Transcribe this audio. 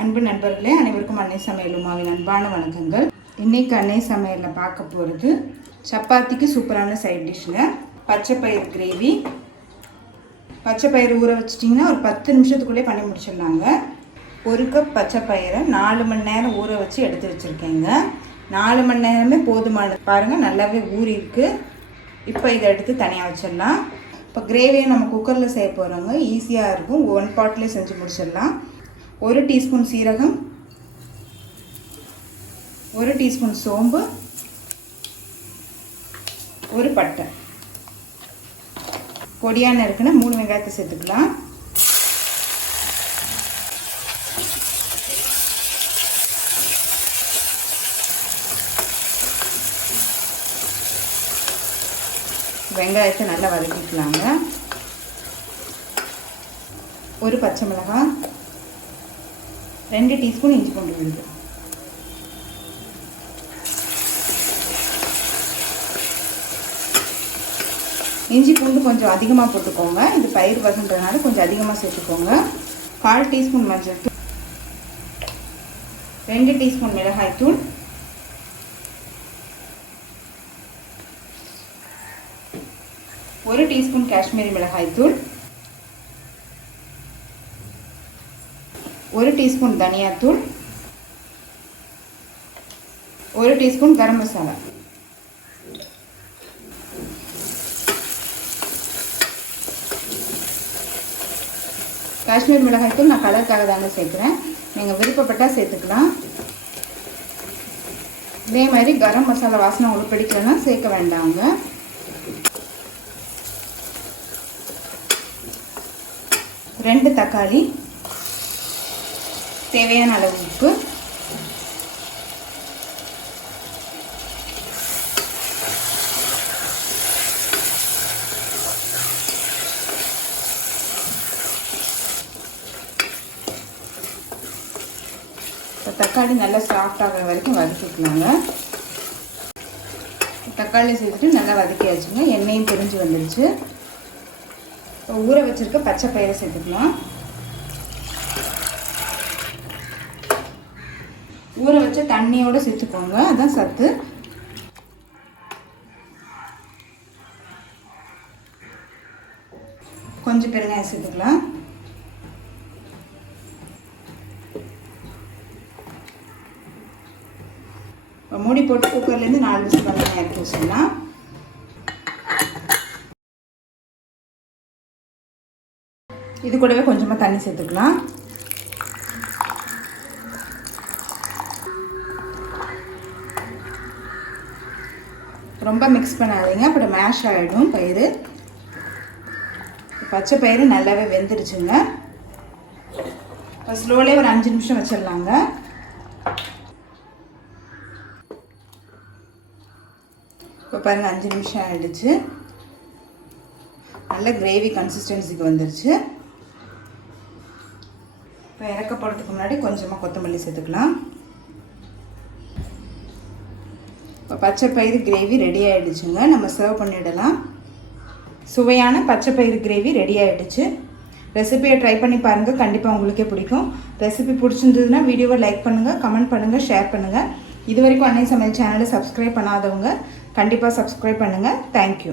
அன்பு நண்பர்களே, அனைவருக்கும் அன்னை சமையல் உமாவின் அன்பான வணக்கங்கள். இன்றைக்கி அன்னை சமையலில் பார்க்க போகிறது சப்பாத்திக்கு சூப்பரான சைட் டிஷ்ஷுங்க. பச்சைப்பயிறு கிரேவி. பச்சைப்பயிறு ஊற வச்சிட்டிங்கன்னா ஒரு 10 நிமிஷத்துக்குள்ளே பண்ணி முடிச்சிடலாங்க. 1 கப் பச்சைப்பயிரை 4 மணி நேரம் ஊற வச்சு எடுத்து வச்சுருக்கேங்க. 4 மணி நேரமே போதுமானது. பாருங்கள், நல்லாவே ஊறி இருக்குது. இப்போ இதை எடுத்து தனியாக வச்சிடலாம். இப்போ கிரேவியை நம்ம குக்கரில் செய்ய போகிறோங்க. ஈஸியாக இருக்கும். 1 பாட்லேயே செஞ்சு முடிச்சிடலாம். 1 டீஸ்பூன் சீரகம், 1 டீஸ்பூன் சோம்பு, 1 பட்டை, பொடியான நறுக்குன 3 வெங்காயத்தை சேர்த்துக்கலாம். வெங்காயத்தை நல்லா வதக்கிக்கலாங்க. 1 பச்சை மிளகாய், 2 டீஸ்பூன் இஞ்சி பூண்டு விழுது, இஞ்சி பூண்டு கொஞ்சம் அதிகமாக போட்டுக்கோங்க. இது பயிர் வகைன்றதுனால கொஞ்சம் அதிகமாக சேர்த்துக்கோங்க. 1/4 டீஸ்பூன் மஞ்சள் தூள், 2 டீஸ்பூன் மிளகாய் தூள், 1 டீஸ்பூன் காஷ்மீரி மிளகாய் தூள், 1 டீஸ்பூன் தனியாத்தூள், 1 டீஸ்பூன் கரம் மசாலா. காஷ்மீர் மிளகாய் தூள் நான் கலருக்காக தாங்க சேர்க்குறேன். நீங்கள் விருப்பப்பட்டால் சேர்த்துக்கலாம். இதே மாதிரி கரம் மசாலா வாசனை உங்களுக்கு பிடிக்கலன்னா சேர்க்க வேண்டாங்க. 2 தக்காளி, தேவையான அளவு உப்பு, தக்காளி நல்லா சாஃப்ட் ஆகிற வரைக்கும் வதக்கிக்கலாங்க. தக்காளி சேர்த்துட்டு நல்லா வதக்கியாச்சுங்க. எண்ணெயும் பிரிஞ்சு வந்துடுச்சு. இப்போ ஊற வச்சுருக்க பச்சை பயிரை சேர்த்துக்கலாம். ஊற வச்ச தண்ணியோடு சேர்த்துக்கோங்க, அதுதான் சத்து. கொஞ்சம் பெருங்காயம் சேர்த்துக்கலாம். மூடி போட்டு குக்கர்லேருந்து 4 விசில் வந்து இறக்கி வச்சிடலாம். இது கூடவே கொஞ்சமாக தண்ணி சேர்த்துக்கலாம். ரொம்ப மிக்ஸ் பண்ணாதீங்க, அப்புறம் மேஷ் ஆகிடும் பயிறு. பச்சை பயிறு நல்லாவே வெந்துருச்சுங்க. இப்போ ஸ்லோலே ஒரு 5 நிமிஷம் வச்சிடலாங்க. இப்போ பாருங்கள், 5 நிமிஷம் ஆகிடுச்சு. நல்ல கிரேவி கன்சிஸ்டன்சிக்கு வந்துருச்சு. இப்போ இறக்க போடுறதுக்கு முன்னாடி கொஞ்சமாக கொத்தமல்லி சேர்த்துக்கலாம். இப்போ பச்சை பயிறு கிரேவி ரெடி ஆகிடுச்சுங்க. நம்ம சர்வ் பண்ணிடலாம். சுவையான பச்சை பயிறு கிரேவி ரெடி ஆகிடுச்சு. ரெசிபியை ட்ரை பண்ணி பாருங்கள், கண்டிப்பாக உங்களுக்கே பிடிக்கும். ரெசிபி பிடிச்சிருந்ததுன்னா வீடியோவை லைக் பண்ணுங்கள், கமெண்ட் பண்ணுங்கள், ஷேர் பண்ணுங்கள். இது வரைக்கும் அன்னை சமையல் சேனலை சப்ஸ்கிரைப் பண்ணாதவங்க கண்டிப்பாக சப்ஸ்கிரைப் பண்ணுங்கள். தேங்க்யூ.